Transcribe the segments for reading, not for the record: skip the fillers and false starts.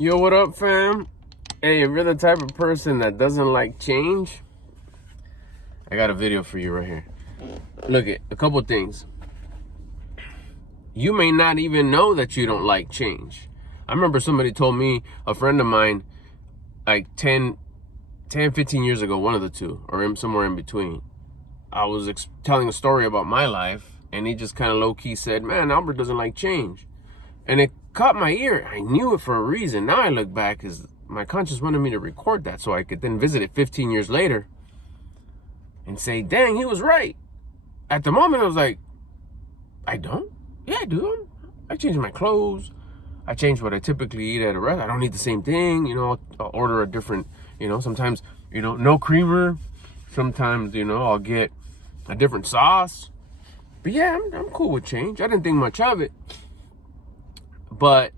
Yo, what up, fam? Hey, if you're the type of person that doesn't like change, I got a video for you right here. Look at a couple things. You may not even know that you don't like change. I remember somebody told me, a friend of mine, like 15 years ago, one of the two, or somewhere in between. I was telling a story about my life, and he just kind of low-key said, man, Albert doesn't like change. And it caught my ear. I knew it for a reason. Now I look back as my conscience wanted me to record that so I could then visit it 15 years later and say, dang, he was right. At the moment, I was like, I don't? Yeah, I do. I change my clothes. I change what I typically eat at a restaurant. I don't eat the same thing. I'll order a different, sometimes, no creamer. Sometimes, I'll get a different sauce. But yeah, I'm cool with change. I didn't think much of it. But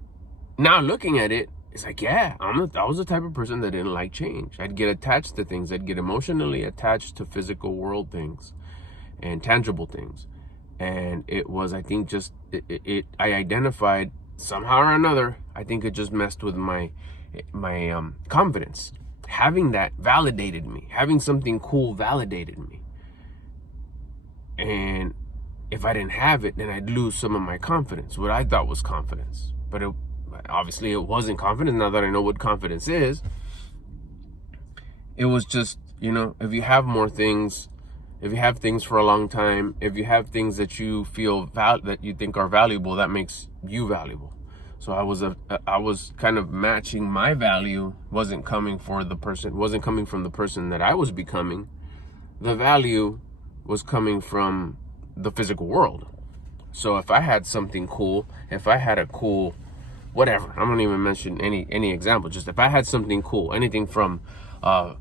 now looking at it, it's like, yeah, I was the type of person that didn't like change. I'd get attached to things. I'd get emotionally attached to physical world things and tangible things. And it was, I think, just, I identified somehow or another, I think it just messed with my confidence. Having that validated me. Having something cool validated me. And if I didn't have it, then I'd lose some of my confidence, what I thought was confidence. But obviously it wasn't confidence. Now that I know what confidence is, it was just, if you have more things, if you have things for a long time, if you have things that you feel that you think are valuable, that makes you valuable. So I was kind of matching my value, wasn't coming from the person that I was becoming. The value was coming from the physical world. So if I had something cool, if I had a cool whatever, I'm not even mention any example, just if I had something cool, anything from a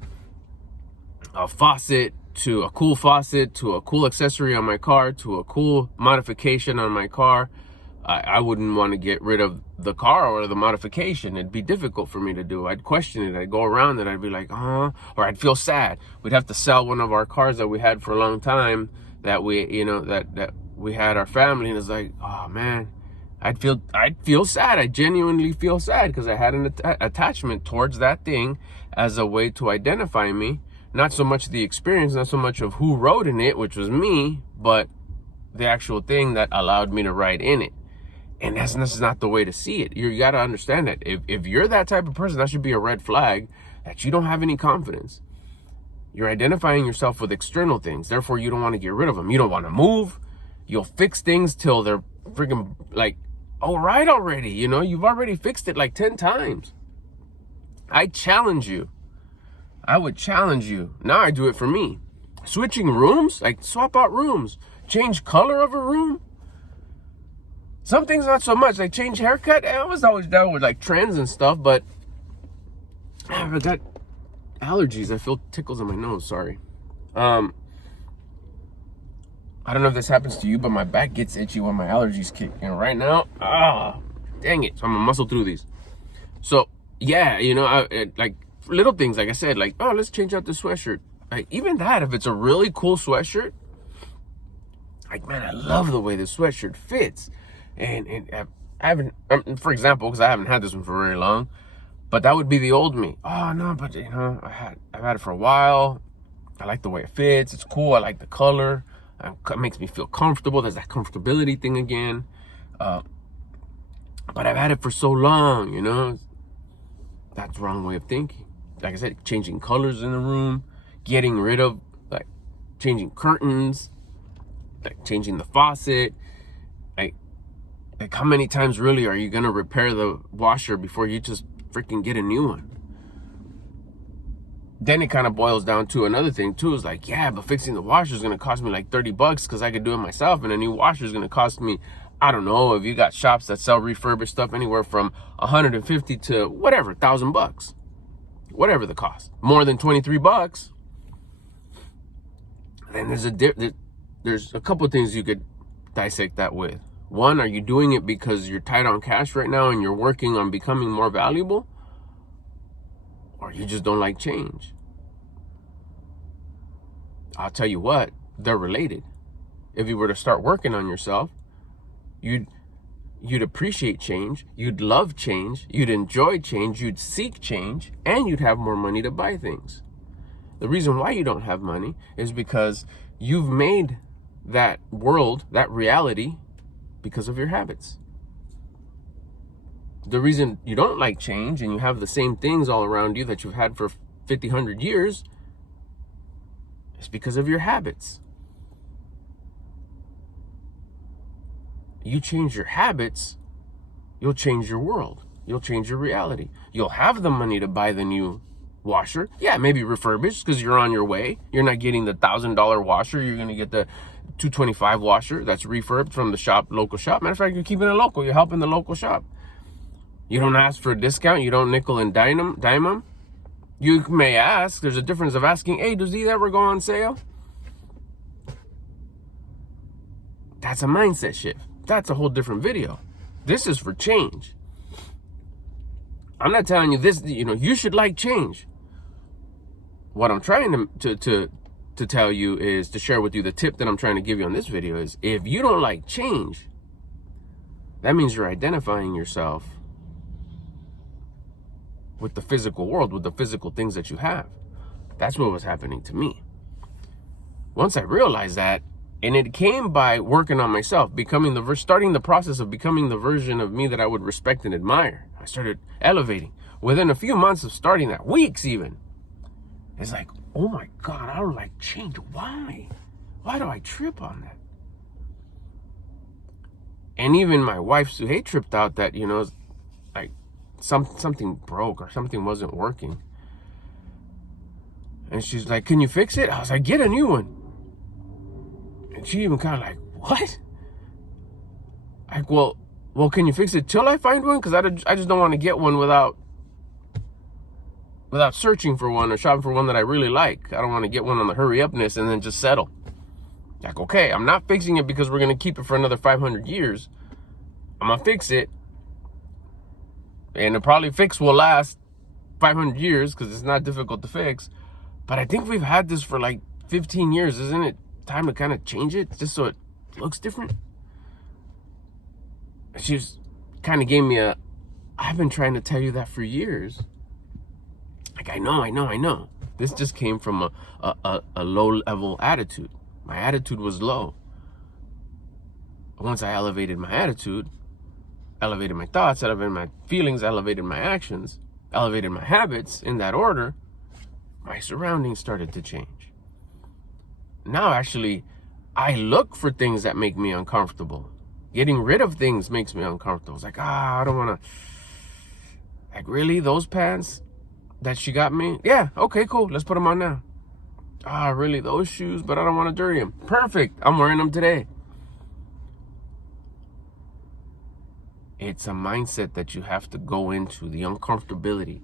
faucet to a cool faucet to a cool accessory on my car to a cool modification on my car, I wouldn't want to get rid of the car or the modification. It'd be difficult for me to do. I'd question it. I'd go around it. I'd be like, or I'd feel sad. We'd have to sell one of our cars that we had for a long time, that we, that we had our family, and it's like, oh man, I'd feel sad. I genuinely feel sad because I had an attachment towards that thing as a way to identify me. Not so much the experience, not so much of who rode in it, which was me, but the actual thing that allowed me to ride in it. And that's not the way to see it. You got to understand that if you're that type of person, that should be a red flag that you don't have any confidence. You're identifying yourself with external things. Therefore, you don't want to get rid of them. You don't want to move. You'll fix things till they're freaking like, all right already. You've already fixed it like 10 times. I challenge you. I would challenge you. Now I do it for me. Switching rooms, like swap out rooms. Change color of a room. Some things not so much, like change haircut. I was always down with like trends and stuff, but I got allergies. I feel tickles in my nose, sorry. I don't know if this happens to you, but my back gets itchy when my allergies kick in right now. Dang it. So I'm gonna muscle through these. So yeah, like little things, like I said, like, let's change out the sweatshirt. Like even that, if it's a really cool sweatshirt, like, man, I love the way this sweatshirt fits. And I haven't, for example, because I haven't had this one for very long, but that would be the old me. Oh no, but I've had it for a while. I like the way it fits. It's cool. I like the color. It makes me feel comfortable. There's that comfortability thing again. But I've had it for so long, that's the wrong way of thinking. Like I said, changing colors in the room, getting rid of, like, changing curtains, like changing the faucet. Like how many times really are you going to repair the washer before you just freaking get a new one? Then it kind of boils down to another thing too. Is like, yeah, but fixing the washer is going to cost me like $30 because I could do it myself. And a new washer is going to cost me, I don't know, if you got shops that sell refurbished stuff, anywhere from $150 to whatever, $1,000. Whatever the cost. More than $23. Then there's a couple of things you could dissect that with. One, are you doing it because you're tight on cash right now and you're working on becoming more valuable? Or you just don't like change? I'll tell you what, they're related. If you were to start working on yourself, you'd you'd appreciate change, you'd love change, you'd enjoy change, you'd seek change, and you'd have more money to buy things. The reason why you don't have money is because you've made that world, that reality, because of your habits. The reason you don't like change and you have the same things all around you that you've had for 50, 100 years is because of your habits. You change your habits, you'll change your world. You'll change your reality. You'll have the money to buy the new washer. Yeah, maybe refurbished because you're on your way. You're not getting the $1,000 washer. You're going to get the $225 washer that's refurbed from the shop, local shop. Matter of fact, you're keeping it local. You're helping the local shop. You don't ask for a discount. You don't nickel and dime them. You may ask. There's a difference of asking, hey, does these ever go on sale? That's a mindset shift. That's a whole different video. This is for change. I'm not telling you this, you should like change. What I'm trying to tell you is to share with you the tip that I'm trying to give you on this video is if you don't like change, that means you're identifying yourself with the physical world, with the physical things that you have. That's what was happening to me. Once I realized that, and it came by working on myself, starting the process of becoming the version of me that I would respect and admire. I started elevating. Within a few months of starting that, weeks even, it's like, oh my God, I don't like change. Why? Why do I trip on that? And even my wife, Suhey, tripped out that, like something broke or something wasn't working. And she's like, can you fix it? I was like, get a new one. And she even kind of like, what? Like, well, can you fix it till I find one? Because I just don't want to get one without searching for one or shopping for one that I really like. I don't want to get one on the hurry upness and then just settle. Like, okay, I'm not fixing it because we're going to keep it for another 500 years. I'm going to fix it. And the probably fix will last 500 years because it's not difficult to fix. But I think we've had this for like 15 years. Isn't it time to kind of change it just so it looks different? She just kind of gave me I've been trying to tell you that for years. Like, I know. This just came from a low-level attitude. My attitude was low. Once I elevated my attitude, elevated my thoughts, elevated my feelings, elevated my actions, elevated my habits in that order, my surroundings started to change. Now, actually, I look for things that make me uncomfortable. Getting rid of things makes me uncomfortable. It's like, I don't want to. Like, really? Those pants that she got me? Yeah, okay, cool. Let's put them on now. Really? Those shoes? But I don't want to dirty them. Perfect. I'm wearing them today. It's a mindset that you have to go into, the uncomfortability,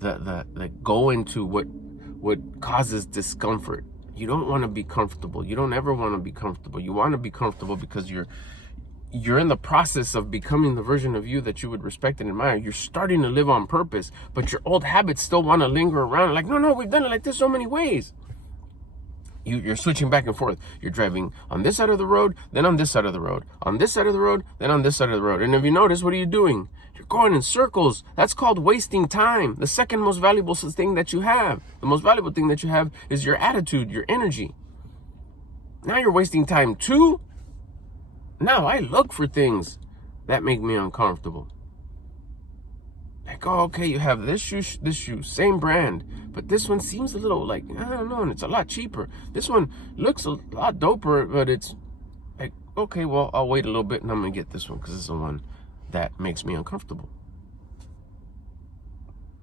the go into what causes discomfort. You don't want to be comfortable. You don't ever want to be comfortable. You want to be comfortable because you're in the process of becoming the version of you that you would respect and admire. You're starting to live on purpose, but your old habits still want to linger around. Like, no, we've done it like this so many ways. You're switching back and forth. You're driving on this side of the road, then on this side of the road. On this side of the road, then on this side of the road. And if you notice, what are you doing? You're going in circles. That's called wasting time. The second most valuable thing that you have. The most valuable thing that you have is your attitude, your energy. Now you're wasting time too. Now I look for things that make me uncomfortable. Like, okay, you have this shoe, same brand, but this one seems a little like, I don't know, and it's a lot cheaper. This one looks a lot doper, but it's like, okay, well, I'll wait a little bit and I'm gonna get this one because it's the one that makes me uncomfortable.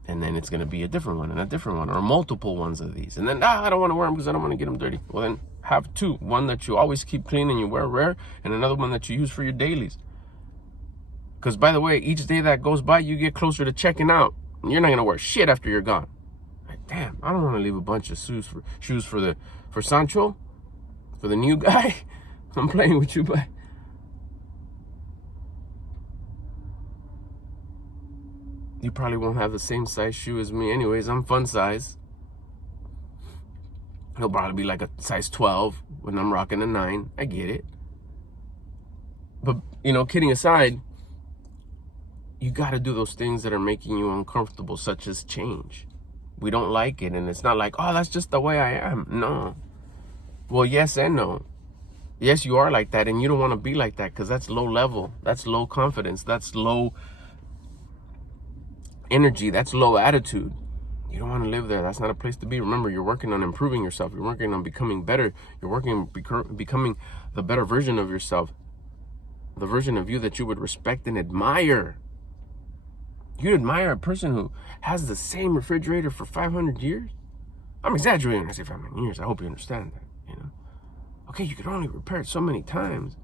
And then it's gonna be a different one and a different one, or multiple ones of these. And then, I don't wanna wear them because I don't wanna get them dirty. Well, then have two. One that you always keep clean and you wear rare, and another one that you use for your dailies. Because, by the way, each day that goes by, you get closer to checking out. You're not going to wear shit after you're gone. Like, damn, I don't want to leave a bunch of shoes for Sancho, for the new guy. I'm playing with you, but you probably won't have the same size shoe as me. Anyways, I'm fun size. He'll probably be like a size 12 when I'm rocking a 9. I get it. But, kidding aside, you got to do those things that are making you uncomfortable, such as change. We don't like it, and it's not like, oh, that's just the way I am. No. Well, yes and no. Yes, you are like that, and you don't want to be like that because that's low level. That's low confidence. That's low energy. That's low attitude. You don't want to live there. That's not a place to be. Remember, you're working on improving yourself. You're working on becoming better. You're working on becoming the better version of yourself. The version of you that you would respect and admire. You'd admire a person who has the same refrigerator for 500 years? I'm exaggerating when I say 500 years. I hope you understand that, you know. Okay, you could only repair it so many times.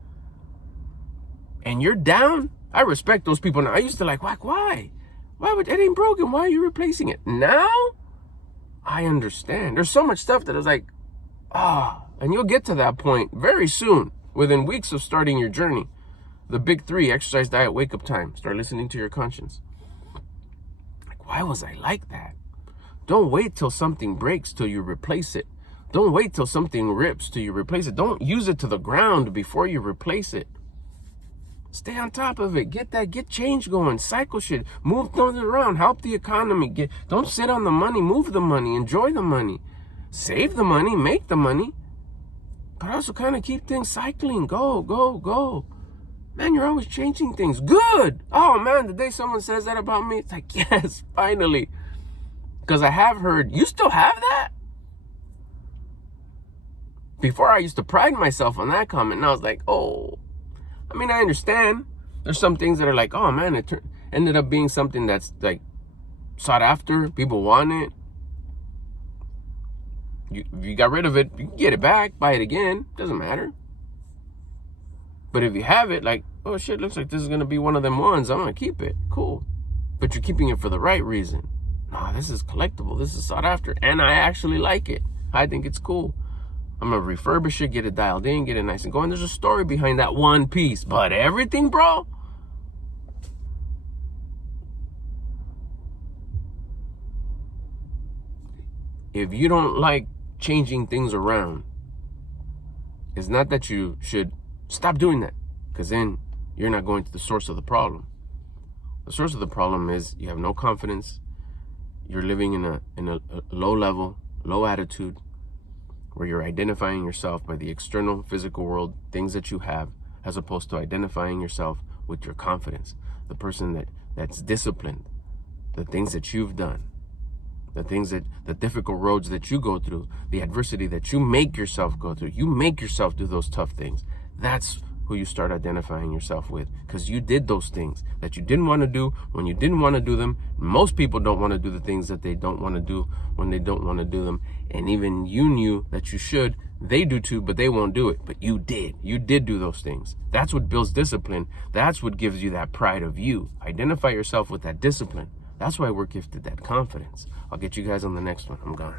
And you're down? I respect those people now. I used to like, why? Why would it ain't broken? Why are you replacing it? Now, I understand. There's so much stuff that is like, and you'll get to that point very soon, within weeks of starting your journey. The big 3, exercise, diet, wake up time. Start listening to your conscience. Like, why was I like that? Don't wait till something breaks till you replace it. Don't wait till something rips till you replace it. Don't use it to the ground before you replace it. Stay on top of it. Get change going. Cycle shit. Move things around. Help the economy. Don't sit on the money. Move the money. Enjoy the money. Save the money. Make the money. But also kind of keep things cycling. Go. Man, you're always changing things. Good. Oh, man, the day someone says that about me, it's like, yes, finally. Because I have heard, you still have that? Before, I used to pride myself on that comment, and I was like, oh. I mean, I understand. There's some things that are like, oh, man, it ended up being something that's, like, sought after. People want it. You got rid of it, you can get it back, buy it again. Doesn't matter. But if you have it, like, oh shit, looks like this is going to be one of them ones. I'm going to keep it. Cool. But you're keeping it for the right reason. Nah, this is collectible. This is sought after. And I actually like it. I think it's cool. I'm going to refurbish it, get it dialed in, get it nice and going. There's a story behind that one piece. But everything, bro? If you don't like changing things around, it's not that you should stop doing that, because then you're not going to the source of the problem. The source of the problem is you have no confidence. You're living in a low level, low attitude, where you're identifying yourself by the external physical world, things that you have, as opposed to identifying yourself with your confidence, the person that's disciplined, the things that you've done, the difficult roads that you go through, the adversity that you make yourself go through. You make yourself do those tough things. That's who you start identifying yourself with, because you did those things that you didn't want to do when you didn't want to do them. Most people don't want to do the things that they don't want to do when they don't want to do them. And even you knew that you should. They do too, but they won't do it. But you did. You did do those things. That's what builds discipline. That's what gives you that pride of you. Identify yourself with that discipline. That's why we're gifted that confidence. I'll get you guys on the next one. I'm gone.